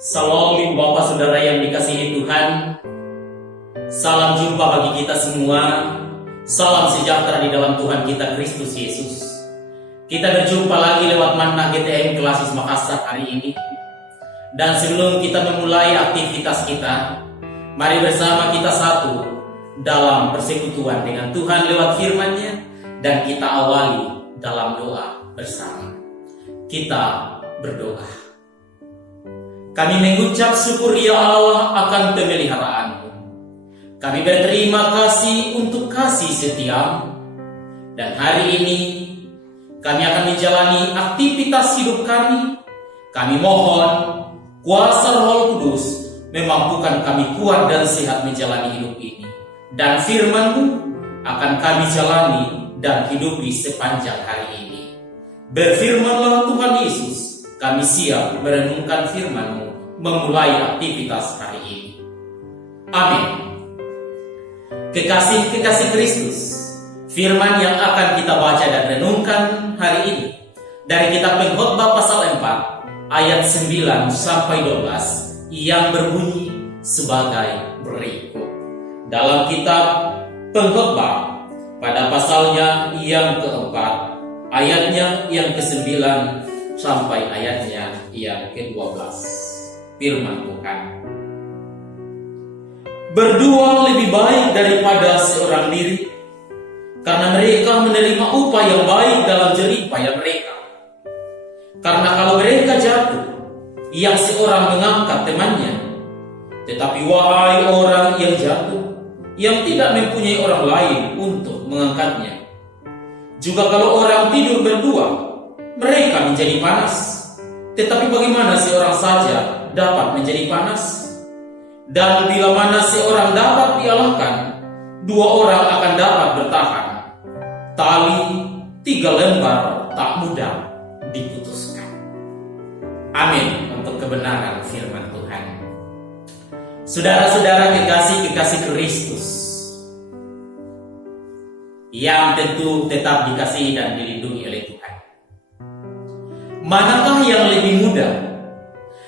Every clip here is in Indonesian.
Salam ibu bapak saudara yang dikasihi Tuhan. Salam jumpa bagi kita semua. Salam sejahtera di dalam Tuhan kita Kristus Yesus. Kita berjumpa lagi lewat Manna GTM Klasis Makassar hari ini. Dan sebelum kita memulai aktivitas kita, mari bersama kita satu dalam persekutuan dengan Tuhan lewat firman-Nya, dan kita awali dalam doa bersama. Kita berdoa. Kami mengucap syukur ya Allah akan pemeliharaan-Mu. Kami berterima kasih untuk kasih setia-Mu. Dan hari ini kami akan menjalani aktivitas hidup kami. Kami mohon kuasa Roh Kudus memampukan kami kuat dan sehat menjalani hidup ini. Dan firman-Mu akan kami jalani dan hidupi sepanjang hari ini. Berfirmanlah Tuhan Yesus, kami siap merenungkan firman-Mu memulai aktivitas hari ini. Amin. Kekasih-kekasih Kristus, firman yang akan kita baca dan renungkan hari ini dari kitab Pengkhotbah pasal 4 ayat 9 sampai 12 yang berbunyi sebagai berikut. Dalam kitab Pengkhotbah pada pasalnya yang keempat, ayatnya yang ke-9 sampai ayatnya yang ke-12. Firman Tuhan. Berdua lebih baik daripada seorang diri, karena mereka menerima upah yang baik dalam jerih payah mereka. Karena kalau mereka jatuh, yang seorang mengangkat temannya. Tetapi wahai orang yang jatuh, yang tidak mempunyai orang lain untuk mengangkatnya. Juga kalau orang tidur berdua, mereka menjadi panas. Tetapi bagaimana seorang saja dapat menjadi panas? Dan bila mana seorang dapat dialahkan, dua orang akan dapat bertahan. Tali 3 lembar tak mudah diputuskan. Amin untuk kebenaran firman Tuhan. Saudara-saudara kekasih-kekasih Kristus yang tentu tetap dikasihi dan dilindungi oleh Tuhan. Manakah yang lebih mudah?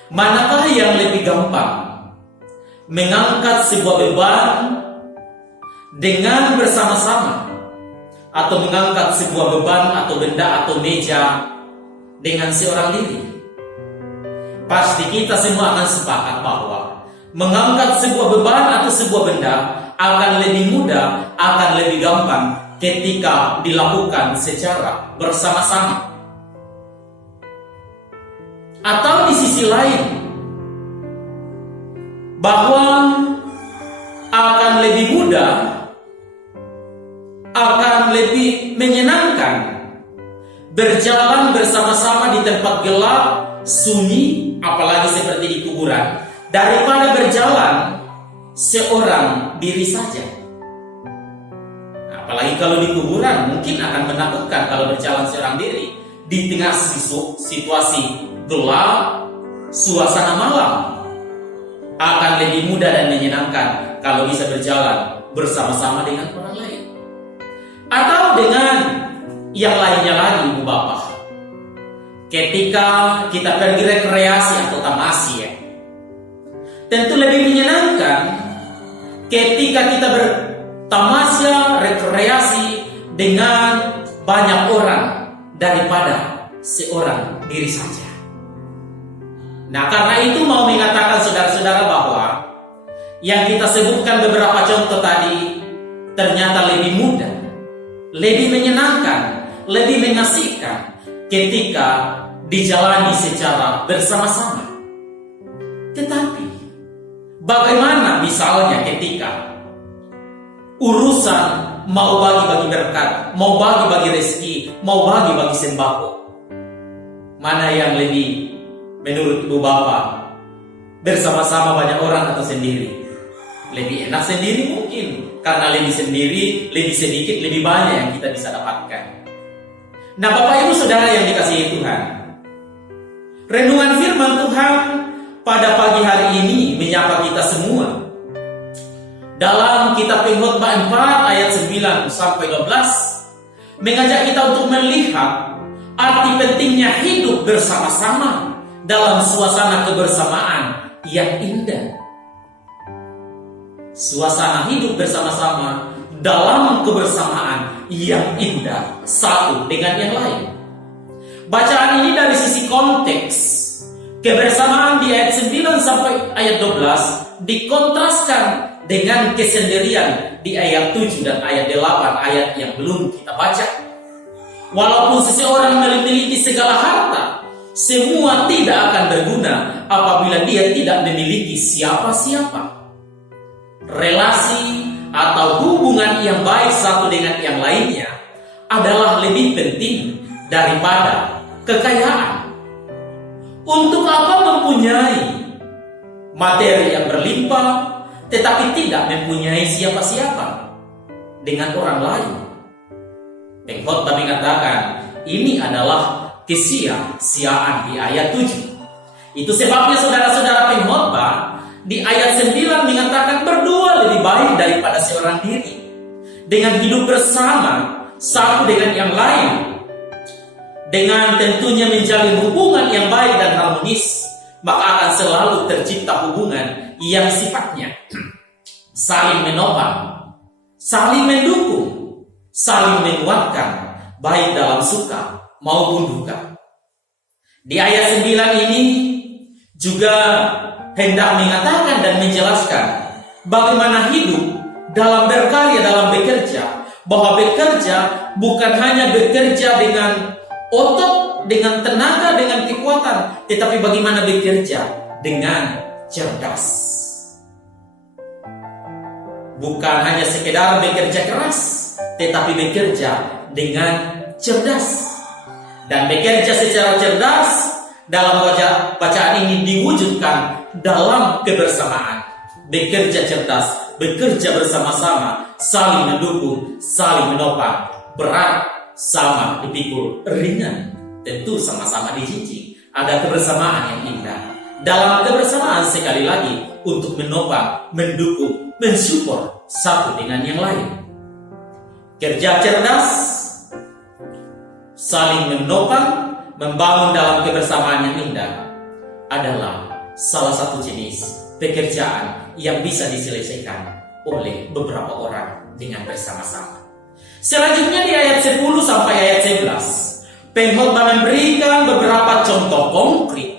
Manakah yang lebih gampang? Mengangkat sebuah beban dengan bersama-sama, atau mengangkat sebuah beban atau benda atau meja dengan seorang diri? Pasti kita semua akan sepakat bahwa mengangkat sebuah beban atau sebuah benda akan lebih mudah, akan lebih gampang ketika dilakukan secara bersama-sama. Atau di sisi lain, bahwa akan lebih mudah, akan lebih menyenangkan berjalan bersama-sama di tempat gelap, sunyi, apalagi seperti di kuburan, daripada berjalan seorang diri saja. Apalagi kalau di kuburan mungkin akan menakutkan kalau berjalan seorang diri di tengah situasi gelap, suasana malam. Akan lebih mudah dan menyenangkan kalau bisa berjalan bersama-sama dengan orang lain. Atau dengan yang lainnya lagi, Ibu Bapak. Ketika kita pergi rekreasi atau tamasya, tentu lebih menyenangkan ketika kita bertamasya, rekreasi dengan banyak orang daripada seorang diri saja. Nah, karena itu mau mengatakan saudara-saudara bahwa yang kita sebutkan beberapa contoh tadi ternyata lebih mudah, lebih menyenangkan, lebih mengasihkan ketika dijalani secara bersama-sama. Tetapi bagaimana misalnya ketika urusan mau bagi-bagi berkat, mau bagi-bagi rezeki, mau bagi-bagi sembako? Mana yang lebih menurut Ibu Bapak, bersama-sama banyak orang atau sendiri? Lebih enak sendiri mungkin, karena lebih sendiri, lebih sedikit, lebih banyak yang kita bisa dapatkan. Nah, Bapak Ibu Saudara yang dikasihi Tuhan, renungan firman Tuhan pada pagi hari ini menyapa kita semua. Dalam kitab Pengkhotbah 4 ayat 9 sampai 12 mengajak kita untuk melihat arti pentingnya hidup bersama-sama dalam suasana kebersamaan yang indah. Suasana hidup bersama-sama dalam kebersamaan yang indah satu dengan yang lain. Bacaan ini dari sisi konteks kebersamaan di ayat 9 sampai ayat 12 dikontraskan dengan kesendirian di ayat 7 dan ayat 8, ayat yang belum kita baca. Walaupun seseorang memiliki segala harta, semua tidak akan berguna apabila dia tidak memiliki siapa-siapa. Relasi atau hubungan yang baik satu dengan yang lainnya adalah lebih penting daripada kekayaan. Untuk apa mempunyai materi yang berlimpah tetapi tidak mempunyai siapa-siapa dengan orang lain? Pengkhotbah mengatakan ini adalah kesia-siaan di ayat 7. Itu sebabnya saudara-saudara pengkhotbah di ayat 9 mengatakan berdua lebih baik daripada seorang diri. Dengan hidup bersama satu dengan yang lain, dengan tentunya menjalin hubungan yang baik dan harmonis, maka akan selalu tercipta hubungan yang sifatnya saling menopang, saling mendukung, saling menguatkan, baik dalam suka maupun duka. Di ayat 9 ini juga hendak mengatakan dan menjelaskan bagaimana hidup dalam berkarya, dalam bekerja, bahwa bekerja bukan hanya bekerja dengan otot, dengan tenaga, dengan kekuatan, tetapi bagaimana bekerja dengan cerdas. Bukan hanya sekedar bekerja keras, tetapi bekerja dengan cerdas. Dan bekerja secara cerdas dalam bacaan ini diwujudkan dalam kebersamaan. Bekerja cerdas, bekerja bersama-sama, saling mendukung, saling menopang. Berat sama dipikul, ringan tentu sama-sama dijinjing. Ada kebersamaan yang indah. Dalam kebersamaan sekali lagi untuk menopang, mendukung, mensupport satu dengan yang lain. Kerja cerdas, saling menopang, membangun dalam kebersamaan yang indah adalah salah satu jenis pekerjaan yang bisa diselesaikan oleh beberapa orang dengan bersama-sama. Selanjutnya di ayat 10 sampai ayat 11, pengkhotbah memberikan beberapa contoh konkret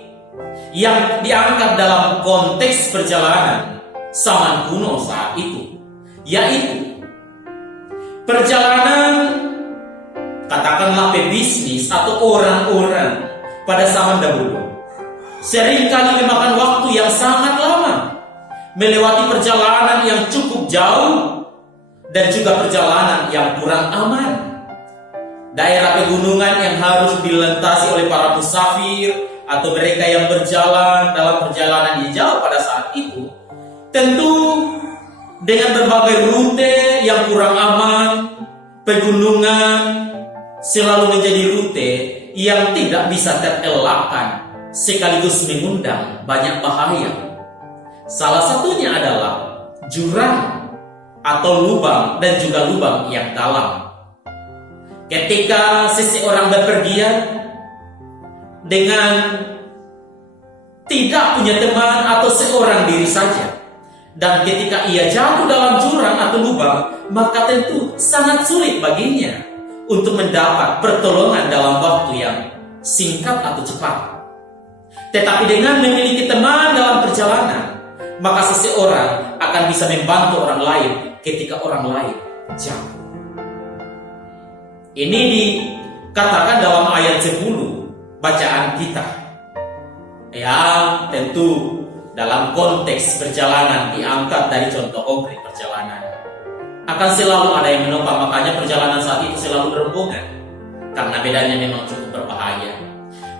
yang diangkat dalam konteks perjalanan zaman kuno saat itu, yaitu perjalanan katakanlah pebisnis atau orang-orang pada zaman dahulu seringkali memakan waktu yang sangat lama, melewati perjalanan yang cukup jauh dan juga perjalanan yang kurang aman. Daerah pegunungan yang harus dilintasi oleh para musafir atau mereka yang berjalan dalam perjalanan yang jauh pada saat itu, tentu dengan berbagai rute yang kurang aman, pegunungan selalu menjadi rute yang tidak bisa terelakkan, sekaligus mengundang banyak bahaya. Salah satunya adalah jurang atau lubang dan juga lubang yang dalam. Ketika seseorang bepergian dengan tidak punya teman atau seorang diri saja, dan ketika ia jatuh dalam jurang atau lubang, maka tentu sangat sulit baginya untuk mendapat pertolongan dalam waktu yang singkat atau cepat. Tetapi dengan memiliki teman dalam perjalanan, maka seseorang akan bisa membantu orang lain ketika orang lain jatuh. Ini dikatakan dalam ayat 10 bacaan kita. Ya, tentu dalam konteks perjalanan diangkat dari contoh konkret perjalanan. Akan selalu ada yang menopang, makanya perjalanan saat itu selalu berhubungan, karena bedanya memang cukup berbahaya.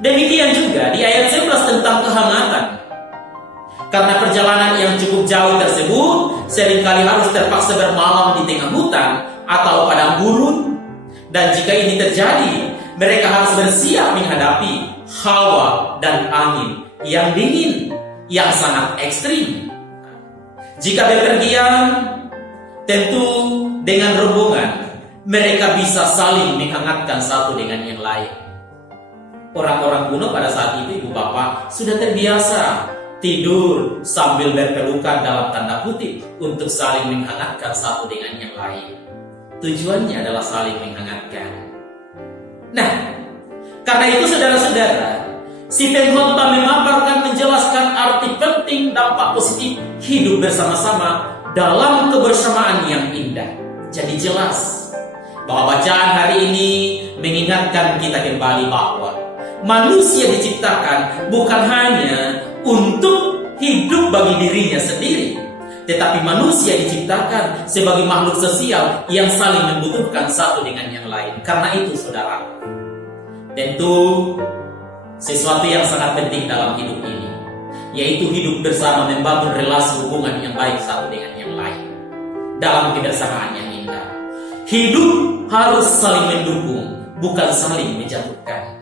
Demikian juga di ayat 11 tentang kehangatan. Karena perjalanan yang cukup jauh tersebut seringkali harus terpaksa bermalam di tengah hutan atau padang gurun. Dan jika ini terjadi, mereka harus bersiap menghadapi hawa dan angin yang dingin, yang sangat ekstrim. Jika bepergian, tentu dengan rombongan, mereka bisa saling menghangatkan satu dengan yang lain. Orang-orang kuno pada saat itu, ibu bapak, sudah terbiasa tidur sambil berpelukan dalam tanda kutip untuk saling menghangatkan satu dengan yang lain. Tujuannya adalah saling menghangatkan. Nah, karena itu saudara-saudara, si pengkhotbah memaparkan menjelaskan arti penting dampak positif hidup bersama-sama dalam kebersamaan yang indah. Jadi jelas bahwa bacaan hari ini mengingatkan kita kembali bahwa manusia diciptakan bukan hanya untuk hidup bagi dirinya sendiri, tetapi manusia diciptakan sebagai makhluk sosial yang saling membutuhkan satu dengan yang lain. Karena itu saudara, tentu sesuatu yang sangat penting dalam hidup ini, yaitu hidup bersama membangun relasi hubungan yang baik satu dengan yang lain dalam kebersamaan yang indah. Hidup harus saling mendukung, bukan saling menjatuhkan.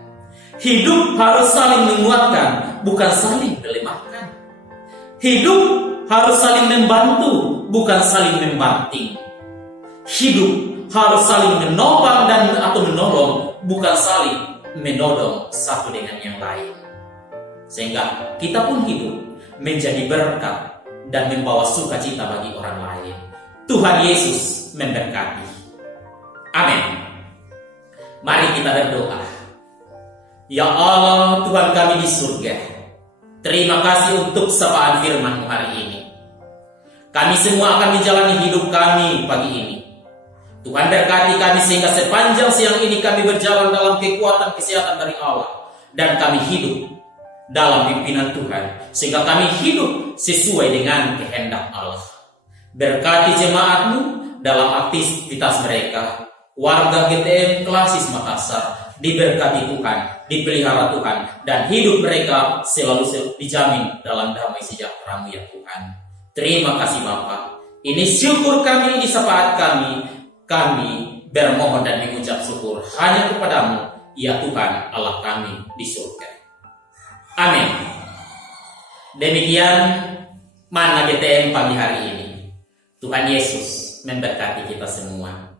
Hidup harus saling menguatkan, bukan saling melemahkan. Hidup harus saling membantu, bukan saling membanting. Hidup harus saling menopang dan atau menolong, bukan saling menodong satu dengan yang lain. Sehingga kita pun hidup menjadi berkat dan membawa sukacita bagi orang lain. Tuhan Yesus memberkati. Amin. Mari kita berdoa. Ya Allah, Tuhan kami di surga, terima kasih untuk sapaan firman-Mu hari ini. Kami semua akan menjalani hidup kami pagi ini. Tuhan berkati kami sehingga sepanjang siang ini kami berjalan dalam kekuatan kesehatan dari Allah. Dan kami hidup dalam pimpinan Tuhan, sehingga kami hidup sesuai dengan kehendak Allah. Berkati jemaat-Mu dalam aktivitas mereka. Warga GTM Klasis Makassar diberkati Tuhan, dipelihara Tuhan, dan hidup mereka selalu dijamin dalam damai sejahtera-Mu ya Tuhan. Terima kasih Bapa. Ini syukur kami, ini syafaat kami. Kami bermohon dan mengucap syukur hanya kepada-Mu ya Tuhan Allah kami di surga. Amin. Demikian Mana GTM pagi hari ini. Tuhan Yesus memberkati kita semua.